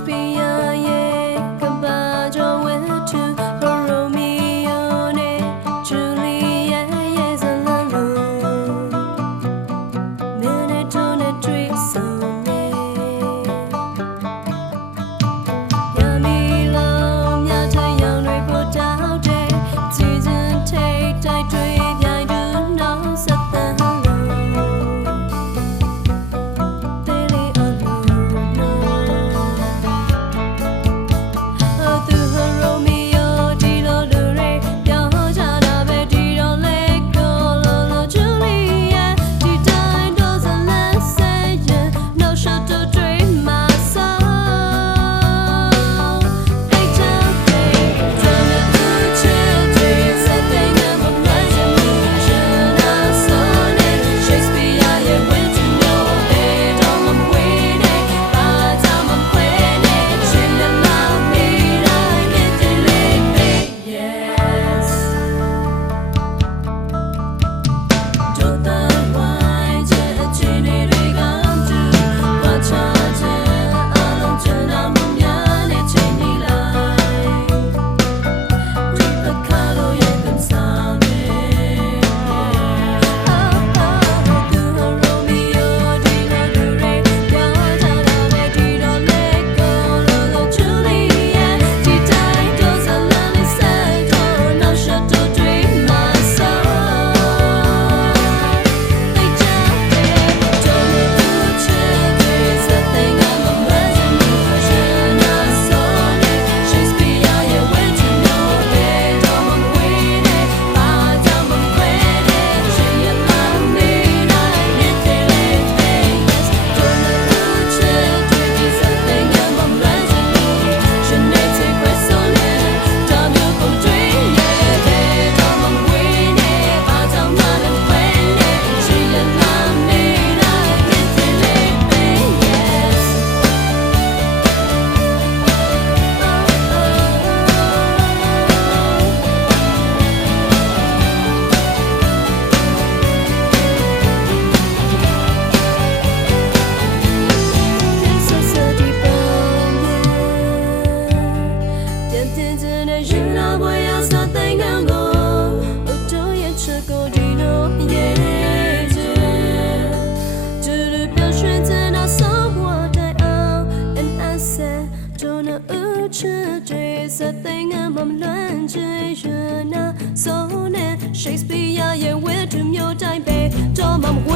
must be 是追色等啊梦乱追热那，所呢，Shakespeare 也为着牛在背，多么。